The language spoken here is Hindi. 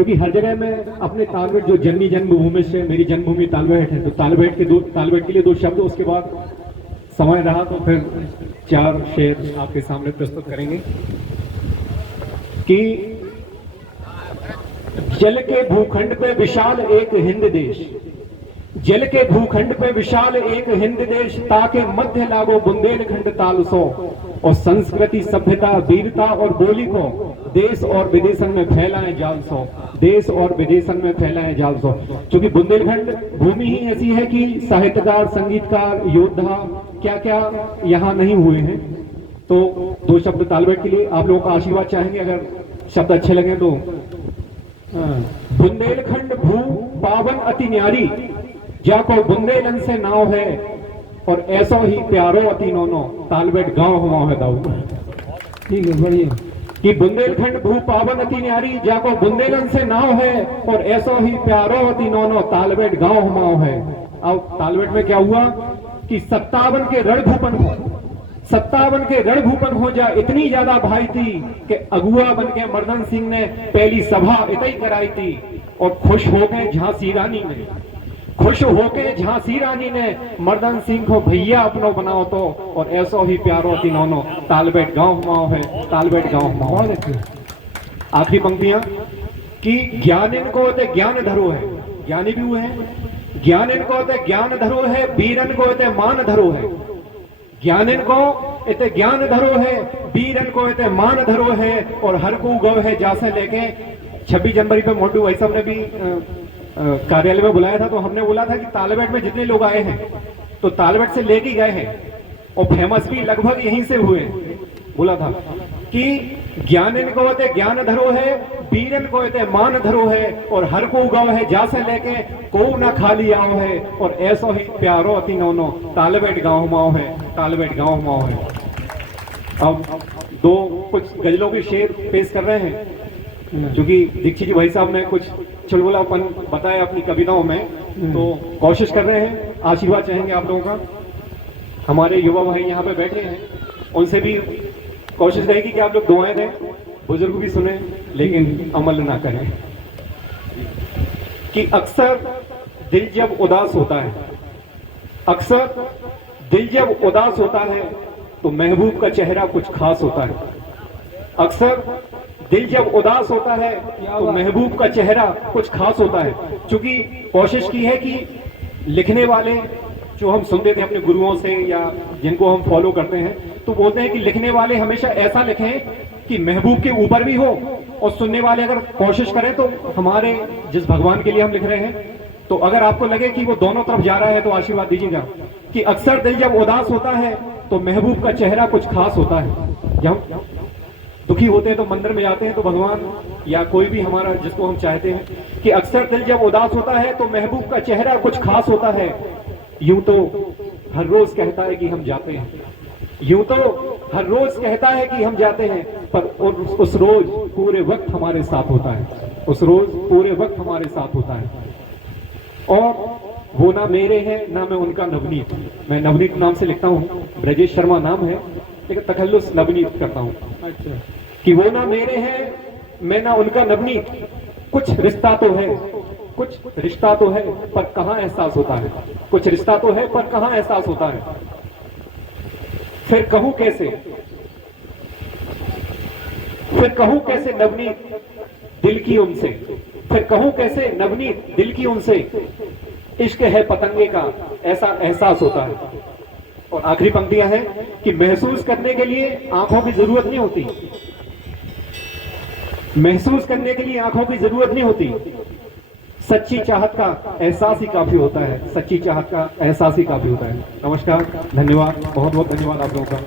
क्योंकि हर जगह मैं अपने तालबेट जो जन्मी जन्मभूमि से मेरी जन्मभूमि तालबेट है, तो तालबेट के लिए दो शब्द, उसके बाद समय रहा तो फिर 4 शेर आपके सामने प्रस्तुत करेंगे कि जल के भूखंड पे विशाल एक हिंद देश, जल के भूखंड पे विशाल एक हिंद देश, ताके मध्य लागो बुंदेलखंड तालसो, और संस्कृति सभ्यता वीरता और बोली को देश और विदेशन में फैलाएं जालसो, देश और विदेशन में फैलाएं जालसो। क्योंकि बुंदेलखंड भूमि ही ऐसी है कि साहित्यकार, संगीतकार, योद्धा क्या क्या यहाँ नहीं हुए हैं। तो 2 शब्द तालबेट के लिए आप लोगों का आशीर्वाद चाहेंगे, अगर शब्द अच्छे लगे तो। बुंदेलखंड भू पावन अति न्यारी, जाको बुंदेलन से नाव है, और ऐसो ही प्यारो अति नोनो, तालबेट गांव हुआ है दाऊ। ठीक है, बढ़िया। कि बुंदेलखंड भू पावन अति न्यारी, जाको बुंदेलन से नाव है, और ऐसो ही प्यारो अति नोनो, तालबेट गांव हुआ है। अब तालबेट में क्या हुआ कि 57 के रणभूपन हो, 57 के रणभूपन हो जा इतनी ज्यादा भाई थी कि अगुआ बन के मर्दन सिंह ने पहली सभा इतनी कराई थी, और खुश हो गए झांसी रानी ने, खुश होके झांसी रानी ने मर्दन सिंह को भैया अपनो बनाओ तो, और ऐसो ही प्यारो तीनों, तालबेट गांव माओ है, तालबेट गांव माओ। आखिरी पंक्तियां कि ज्ञान इनको ते ज्ञान धरो है, ज्ञानी भी हुए हैं, ज्ञान इनको ते ज्ञान धरो है, वीरन को ते मान धरो है, ज्ञान इनको इते ज्ञान धरो है, वीरन को इते मान धरो है, और हर को गव है जासे लेके 26 जनवरी पे मोटू भाई साहब ने भी कार्यालय में बुलाया था, तो हमने बोला था कि तालबेट में जितने लोग आए हैं तो तालबेट से लेके गए हैं, और फेमस भी लगभग यहीं से हुए। बोला था कि ज्ञान इनको होते ज्ञान धरो है, वीरन को होते मान धरो है, और हर को गाँव है जा से लेके को ना खाली आओ है, और ऐसो ही प्यारो अति नौनो, तालबेट गाँव माओ है, तालबेट गाँव माओ है। अब 2 कुछ गजलों के शेर पेश कर रहे हैं, क्योंकि दीक्षित जी भाई साहब ने कुछ चुलबुलापन बताया अपनी कविताओं में, तो कोशिश कर रहे हैं, आशीर्वाद चाहेंगे आप लोगों का। हमारे युवा भाई यहाँ पे बैठे हैं, उनसे भी कोशिश रहेगी कि आप लोग दुआएं दें, बुजुर्ग भी सुने लेकिन अमल ना करें। कि अक्सर दिल जब उदास होता है, अक्सर दिल जब उदास होता है, तो महबूब का चेहरा कुछ खास होता है। अक्सर दिल जब उदास होता है तो महबूब का चेहरा कुछ खास होता है। क्योंकि कोशिश की है कि लिखने वाले जो हम सुनते थे अपने गुरुओं से या जिनको हम फॉलो करते हैं, तो बोलते हैं कि लिखने वाले हमेशा ऐसा लिखें कि महबूब के ऊपर भी हो, और सुनने वाले अगर कोशिश करें तो हमारे जिस भगवान के लिए हम लिख रहे हैं, तो अगर आपको लगे कि वो दोनों तरफ जा रहा है तो आशीर्वाद दीजिएगा। कि अक्सर दिल जब उदास होता है तो महबूब का चेहरा कुछ खास होता है। जब दुखी होते हैं तो मंदिर में जाते हैं तो भगवान या कोई भी हमारा जिसको हम चाहते हैं, कि अक्सर दिल जब उदास होता है तो महबूब का चेहरा कुछ खास होता है। यूं तो हर रोज कहता है कि हम जाते हैं, यूं तो हर रोज कहता है कि हम जाते हैं, पर उस रोज पूरे वक्त हमारे साथ होता है, उस रोज पूरे वक्त हमारे साथ होता है। और वो ना मेरे हैं ना मैं उनका नवनीत, मैं नवनीत नाम से लिखता हूँ, ब्रजेश शर्मा नाम है लेकिन तखल्लुस नवनीत करता हूँ। अच्छा। कि वो ना मेरे हैं मैं ना उनका नवनीत, कुछ रिश्ता तो है, कुछ रिश्ता तो है पर कहाँ एहसास होता है, कुछ रिश्ता तो है पर कहाँ एहसास होता है। फिर कहूं कैसे, फिर कहूं कैसे नवनीत दिल की उनसे, फिर कहूं कैसे नवनीत दिल की उनसे, इश्क है पतंगे का ऐसा एहसास होता है। और आखिरी पंक्तियां हैं कि महसूस करने के लिए आंखों की जरूरत नहीं होती, महसूस करने के लिए आंखों की जरूरत नहीं होती, सच्ची चाहत का एहसास ही काफी होता है, सच्ची चाहत का एहसास ही काफी होता है। नमस्कार, धन्यवाद, बहुत बहुत धन्यवाद आप लोगों का।